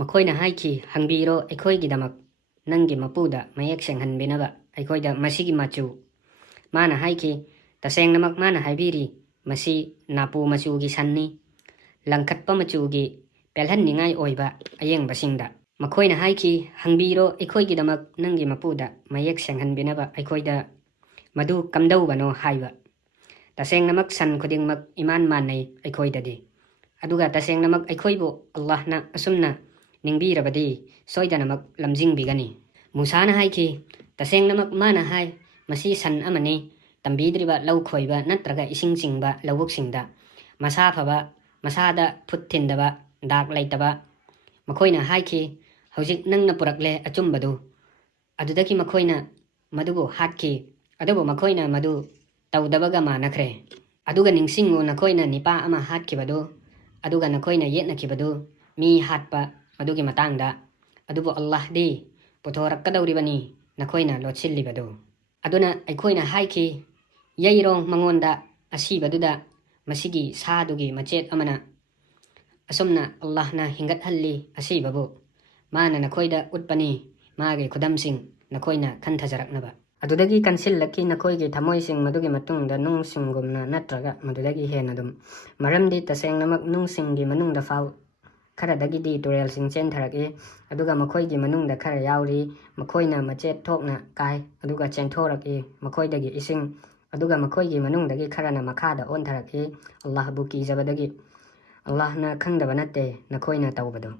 ꯃꯈꯣꯏꯅ ꯍꯥꯏꯈꯤ, ꯍꯪꯕꯤꯔꯣ ꯑꯩꯈꯣꯏꯒꯤꯗꯃꯛ ꯅꯪꯒꯤ ꯃꯄꯨꯗ ꯃꯌꯦꯛ ꯁꯦꯡꯍꯟꯕꯤꯅꯕ ꯑꯩꯈꯣꯏꯗ ꯃꯁꯤꯒꯤ ꯃꯆꯨ. ꯃꯥꯅ ꯍꯥꯏꯈꯤ, ꯇꯁꯦꯡꯅꯃꯛ ꯃꯥꯅ ꯍꯥꯏꯕꯤꯔꯤ, ꯃꯁꯤ ꯅꯥꯄꯨ ꯃꯆꯨꯒꯤ ꯁꯟꯅꯤ, ꯂꯪꯈꯠꯄ ꯃꯆꯨꯒꯤ ꯄꯦꯜꯍꯟꯅꯤꯡꯉꯥꯏ ꯑꯣꯏꯕ ꯑꯌꯦꯡꯕꯁꯤꯡꯗ. ꯃꯈꯣꯏꯅ ꯍꯥꯏꯈꯤ, ꯍꯪꯕꯤꯔꯣ ꯑꯩꯈꯣꯏꯒꯤꯗꯃꯛ ꯅꯪꯒꯤ ꯃꯄꯨꯗ ꯃꯌꯦꯛ ꯁꯦꯡꯍꯟꯕꯤꯅꯕ ꯑꯩꯈꯣꯏꯗ ꯃꯗꯨ ꯀꯝꯗꯧꯕꯅꯣ ꯍꯥꯏꯕ. ꯇꯁꯦꯡꯅꯃꯛ ꯁꯟ ꯈꯨꯗꯤꯡꯃꯛ ꯏꯃꯥꯟ ꯃꯥꯟꯅꯩ ꯑꯩꯈꯣꯏꯗꯗꯤ. ꯑꯗꯨꯒ ꯇꯁꯦꯡꯅꯃꯛ ꯑꯩꯈꯣꯏꯕꯨ ꯑꯜꯂꯥꯍꯅ ꯑꯁꯨꯝꯅ ꯅꯤꯡꯕꯤꯔꯕꯗꯤ ꯁꯣꯏꯗꯅꯃꯛ ꯂꯝꯖꯤꯡꯕꯤꯒꯅꯤ. ꯃꯨꯁꯥꯅ ꯍꯥꯏꯈꯤ, ꯇꯁꯦꯡꯅꯃꯛ ꯃꯥꯅ ꯍꯥꯏ, ꯃꯁꯤ ꯁꯟ ꯑꯃꯅꯤ, ꯇꯝꯕꯤꯗ꯭ꯔꯤꯕ ꯂꯧ ꯈꯣꯏꯕ ꯅꯠꯇ꯭ꯔꯒ ꯏꯁꯤꯡ ꯆꯤꯡꯕ ꯂꯧꯕꯨꯛꯁꯤꯡꯗ, ꯃꯁꯥ ꯐꯕ, ꯃꯁꯥꯗ ꯐꯨꯠ ꯊꯤꯟꯗꯕ, ꯗꯥꯛ ꯂꯩꯇꯕ. ꯃꯈꯣꯏꯅ ꯍꯥꯏꯈꯤ, ꯍꯧꯖꯤꯛ ꯅꯪꯅ ꯄꯨꯔꯛꯂꯦ ꯑꯆꯨꯝꯕꯗꯨ. ꯑꯗꯨꯗꯒꯤ ꯃꯈꯣꯏꯅ ꯃꯗꯨꯕꯨ ꯍꯥꯠꯈꯤ, ꯑꯗꯨꯕꯨ ꯃꯈꯣꯏꯅ ꯃꯗꯨ ꯇꯧꯗꯕꯒ ꯃꯥꯟꯅꯈ꯭ꯔꯦ. ꯑꯗꯨꯒ ꯅꯤꯡꯁꯤꯡꯉꯨ, ꯅꯈꯣꯏꯅ ꯅꯤꯄꯥ ꯑꯃ ꯍꯥꯠꯈꯤꯕꯗꯨ, ꯑꯗꯨꯒ ꯅꯈꯣꯏꯅ ꯌꯦꯠꯅꯈꯤꯕꯗꯨ ꯃꯤ ꯍꯥꯠꯄ ꯃꯗꯨꯒꯤ ꯃꯇꯥꯡꯗ. ꯑꯗꯨꯕꯨ ꯑꯜꯂꯥꯍꯗꯤ ꯄꯨꯊꯣꯔꯛꯀꯗꯧꯔꯤꯕꯅꯤ ꯅꯈꯣꯏꯅ ꯂꯣꯠꯁꯤꯜꯂꯤꯕꯗꯨ. ꯑꯗꯨꯅ ꯑꯩꯈꯣꯏꯅ ꯍꯥꯏꯈꯤ, ꯌꯩꯔꯣ ꯃꯉꯣꯟꯗ ꯑꯁꯤꯕꯗꯨꯗ ꯃꯁꯤꯒꯤ ꯁꯥꯗꯨꯒꯤ ꯃꯆꯦꯠ ꯑꯃꯅ. ꯑꯁꯨꯝꯅ ꯑꯜꯂꯥꯍꯅ ꯍꯤꯡꯒꯠꯍꯜꯂꯤ ꯑꯁꯤꯕꯕꯨ. ꯃꯥꯅ ꯅꯈꯣꯏꯗ ꯎꯠꯄꯅꯤ ꯃꯥꯒꯤ ꯈꯨꯗꯝꯁꯤꯡ ꯅꯈꯣꯏꯅ ꯈꯟꯊꯖꯔꯛꯅꯕ. ꯑꯗꯨꯗꯒꯤ ꯀꯟꯁꯤꯜꯂꯛꯈꯤ ꯅꯈꯣꯏꯒꯤ ꯊꯃꯣꯏꯁꯤꯡ ꯃꯗꯨꯒꯤ ꯃꯇꯨꯡꯗ ꯅꯨꯡꯁꯤꯡꯒꯨꯝꯅ ꯅꯠꯇ꯭ꯔꯒ ꯃꯗꯨꯗꯒꯤ ꯍꯦꯟꯅ ꯑꯗꯨꯝ. ꯃꯔꯝꯗꯤ ꯇꯁꯦꯡꯅꯃꯛ ꯅꯨꯡꯁꯤꯡꯒꯤ ꯃꯅꯨꯡꯗ ꯐꯥꯎ ꯈꯔꯗꯒꯤꯗꯤ ꯇꯨꯔꯦꯜꯁꯤꯡ ꯆꯦꯟꯊꯔꯛꯏ, ꯑꯗꯨꯒ ꯃꯈꯣꯏꯒꯤ ꯃꯅꯨꯡꯗ ꯈꯔ ꯌꯥꯎꯔꯤ, ꯃꯈꯣꯏꯅ ꯃꯆꯦꯠ ꯊꯣꯛꯅ ꯀꯥꯏ ꯑꯗꯨꯒ ꯆꯦꯟꯊꯣꯔꯛꯏ ꯃꯈꯣꯏꯗꯒꯤ ꯏꯁꯤꯡ, ꯑꯗꯨꯒ ꯃꯈꯣꯏꯒꯤ ꯃꯅꯨꯡꯗꯒꯤ ꯈꯔꯅ ꯃꯈꯥꯗ ꯑꯣꯟꯊꯔꯛꯏ ꯑꯜꯂꯥꯍꯕꯨ ꯀꯤꯖꯕꯗꯒꯤ. ꯑꯜꯂꯥꯍꯅ ꯈꯪꯗꯕ ꯅꯠꯇꯦ ꯅꯈꯣꯏꯅ ꯇꯧꯕꯗꯨ.